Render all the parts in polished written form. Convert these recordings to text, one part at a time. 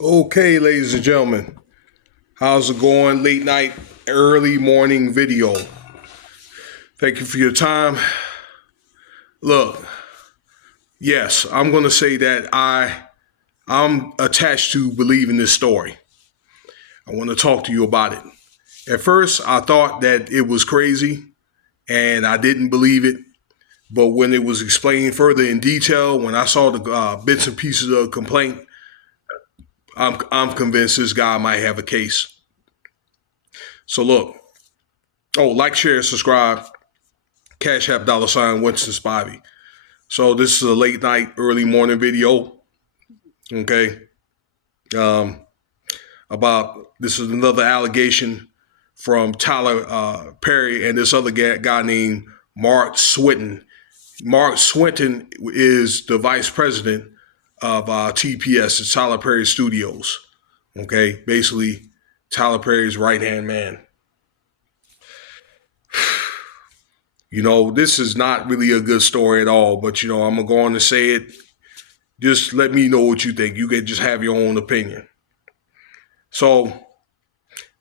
Okay, ladies and gentlemen, how's it going? Late night, early morning video. Thank you for your time. Look, yes, I'm going to say that I'm attached to believing this story. I want to talk to you about it. At first, I thought that it was crazy and I didn't believe it. But when it was explained further in detail, when I saw the bits and pieces of the complaint, I'm convinced this guy might have a case. So look, like, share, subscribe. Cash App $ Winston Spivey. So this is a late night, early morning video. Okay. Um, about this is another allegation from Tyler Perry and this other guy named Mark Swinton. Mark Swinton is the vice president of TPS, the Tyler Perry Studios. Okay, basically Tyler Perry's right hand man. This is not really a good story at all, but I'm going to go on and say it. Just let me know what you think. You can just have your own opinion. So,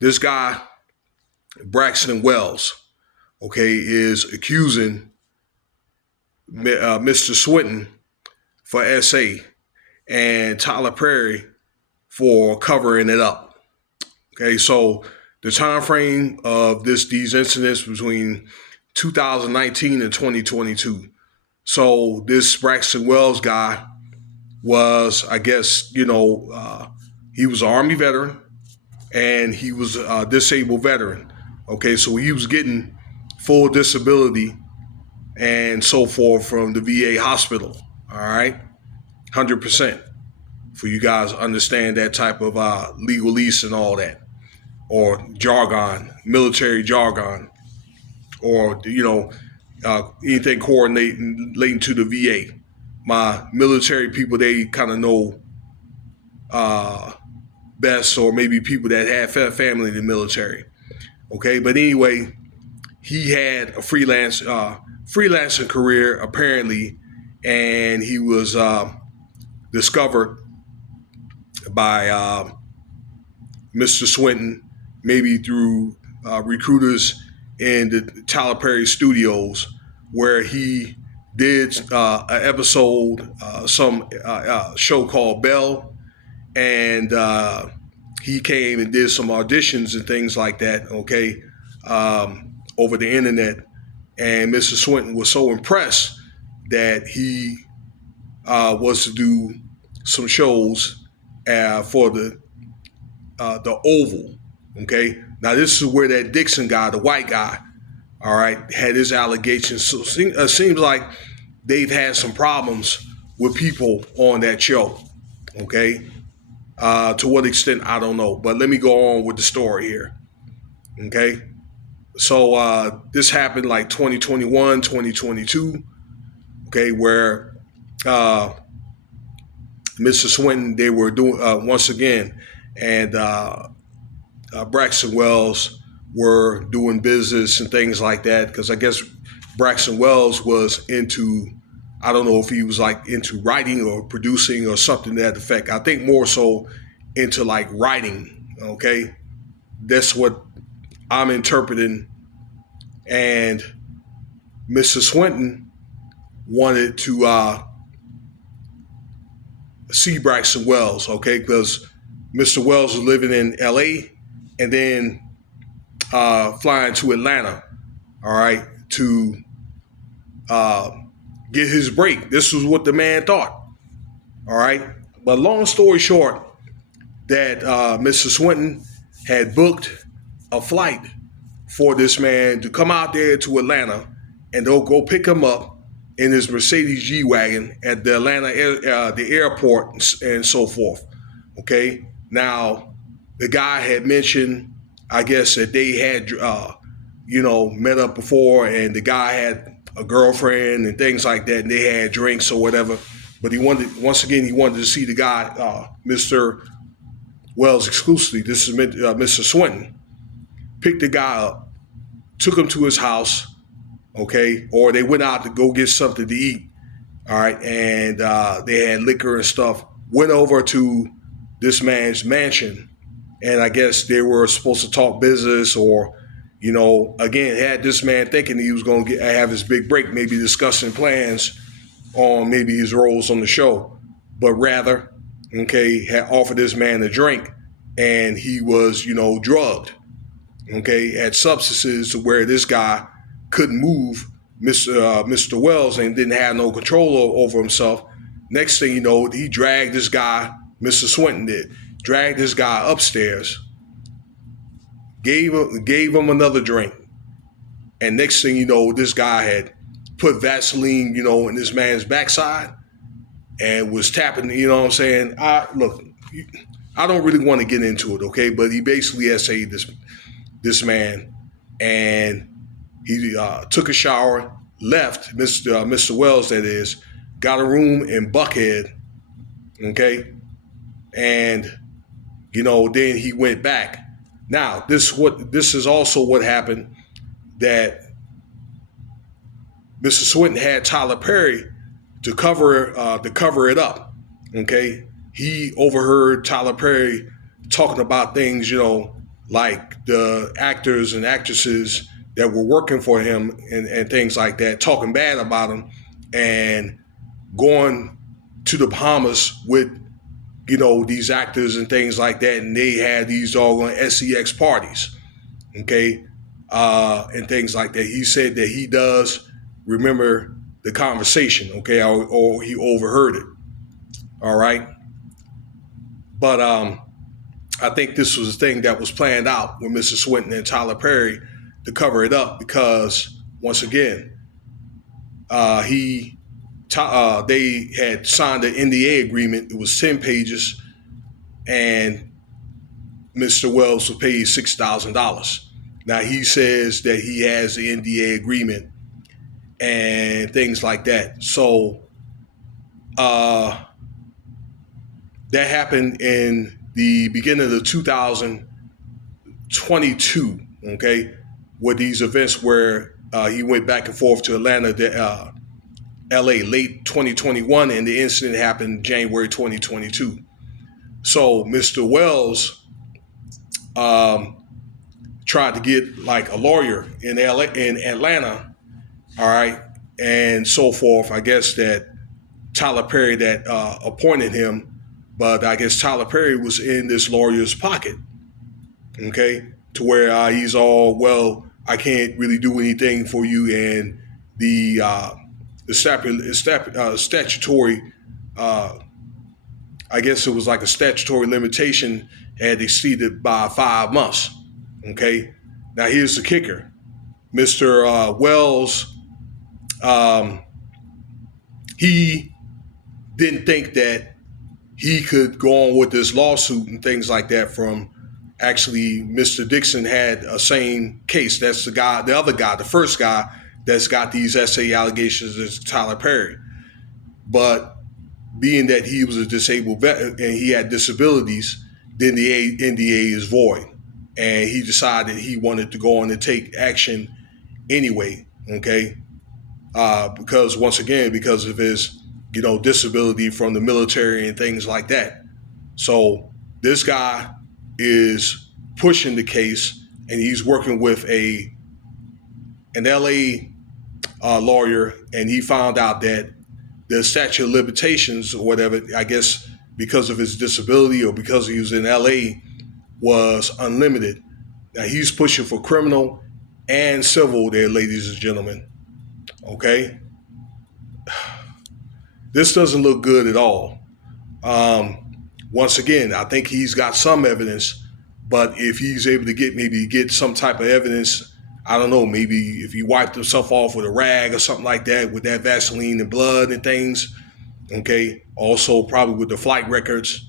this guy, Braxton Wells, okay, is accusing Mr. Swinton for SA and Tyler Perry for covering it up. Okay, so the time frame of these incidents between 2019 and 2022. So this Braxton Wells guy was, I guess, he was an Army veteran and he was a disabled veteran. Okay, so he was getting full disability and so forth from the VA hospital. All right, 100%. For you guys to understand that type of legalese and all that, or jargon, military jargon, or anything relating to the VA. My military people, they kind of know best, or maybe people that have family in the military. Okay, but anyway, he had a freelancing career apparently, and he was discovered by Mr. Swinton, maybe through recruiters in the Tyler Perry Studios, where he did an episode, some show called Bell, and he came and did some auditions and things like that, okay, over the internet. And Mr. Swinton was so impressed that he was to do some shows for the Oval. Okay, now this is where that Dixon guy, the white guy, all right, had his allegations. So it seems like they've had some problems with people on that show. Okay, to what extent, I don't know. But let me go on with the story here. Okay, so this happened like 2021, 2022. Okay, where Mr. Swinton, they were doing once again, and Braxton Wells were doing business and things like that, because I guess Braxton Wells was into, I don't know if he was like into writing or producing or something to that effect. I think more so into like writing. Okay, that's what I'm interpreting. And Mr. Swinton wanted to see Braxton Wells, okay, because Mr. Wells was living in LA and then flying to Atlanta, all right, to get his break. This was what the man thought, all right. But long story short, that Mr. Swinton had booked a flight for this man to come out there to Atlanta, and they'll go pick him up in his Mercedes G-Wagon at the Atlanta the airport and so forth. Okay, now the guy had mentioned, I guess, that they had met up before, and the guy had a girlfriend and things like that, and they had drinks or whatever. But he wanted to see the guy, Mr. Wells, exclusively. This is Mr. Swinton. Picked the guy up, took him to his house, okay, or they went out to go get something to eat, all right, and they had liquor and stuff. Went over to this man's mansion, and I guess they were supposed to talk business, or, again, had this man thinking he was going to have his big break, maybe discussing plans on maybe his roles on the show, but rather, okay, had offered this man a drink, and he was, drugged, okay, had substances to where this guy couldn't move Mr. Wells and didn't have no control over himself. Next thing you know, he dragged this guy, Mr. Swinton did, dragged this guy upstairs, gave him another drink. And next thing you know, this guy had put Vaseline, in this man's backside and was tapping, you know what I'm saying? Look, I don't really want to get into it, okay? But he basically essayed this man, and he took a shower, left, Mr. Wells, that is, got a room in Buckhead, okay? And, then he went back. Now, this is also what happened, that Mr. Swinton had Tyler Perry to cover it up, okay? He overheard Tyler Perry talking about things, like the actors and actresses that were working for him and things like that, talking bad about him, and going to the Bahamas with, these actors and things like that, and they had these doggone SEX parties, okay, and things like that. He said that he does remember the conversation, okay, or he overheard it, all right? But I think this was a thing that was planned out with Mr. Swinton and Tyler Perry to cover it up, because once again, they had signed an NDA agreement. It was 10 pages, and Mr. Wells was paid $6,000. Now, he says that he has the NDA agreement and things like that. So that happened in the beginning of 2022, okay, with these events where he went back and forth to Atlanta, LA, late 2021, and the incident happened January 2022. So Mr. Wells tried to get like a lawyer in Atlanta, all right, and so forth. I guess that Tyler Perry that appointed him, but I guess Tyler Perry was in this lawyer's pocket, okay, to where he's all, well, I can't really do anything for you, and the statutory, I guess it was like a statutory limitation, had exceeded by 5 months, okay? Now, here's the kicker. Mr. Wells, he didn't think that he could go on with this lawsuit and things like that from actually Mr. Dixon had a same case. That's the other guy, the first guy that's got these SA allegations is Tyler Perry. But being that he was a disabled vet and he had disabilities, then the NDA is void. And he decided he wanted to go on and take action anyway, okay? Because once again, because of his, disability from the military and things like that. So this guy is pushing the case, and he's working with an LA lawyer, and he found out that the statute of limitations or whatever, I guess because of his disability or because he was in LA, was unlimited. Now he's pushing for criminal and civil there, ladies and gentlemen. Okay? This doesn't look good at all. Once again, I think he's got some evidence, but if he's able to get some type of evidence, I don't know, maybe if he wiped himself off with a rag or something like that, with that Vaseline and blood and things, okay? Also, probably with the flight records.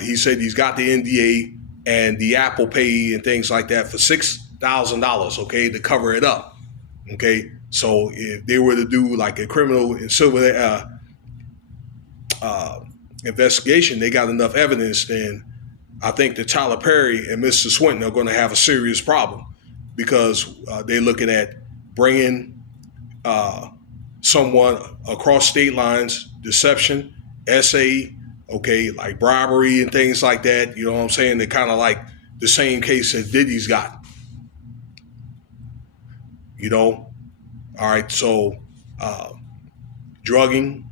He said he's got the NDA and the Apple Pay and things like that for $6,000, okay, to cover it up, okay? So if they were to do like a criminal and civil investigation, they got enough evidence, then I think that Tyler Perry and Mr. Swinton are going to have a serious problem, because they're looking at bringing someone across state lines, deception, SA, okay, like bribery and things like that. You know what I'm saying? They're kind of like the same case that Diddy's got. You know? All right, so drugging.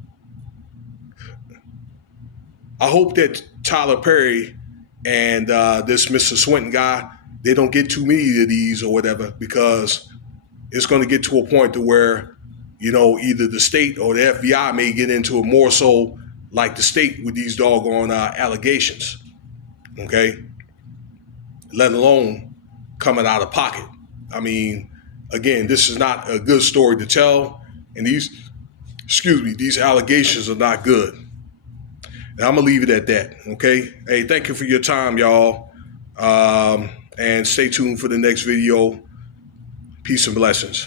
I hope that Tyler Perry and this Mr. Swinton guy, they don't get too many of these or whatever, because it's going to get to a point to where, you know, either the state or the FBI may get into it more so like the state with these doggone allegations, okay? Let alone coming out of pocket. I mean, again, this is not a good story to tell, and these allegations are not good. And I'm gonna leave it at that, okay? Hey, thank you for your time, y'all, and stay tuned for the next video. Peace and blessings.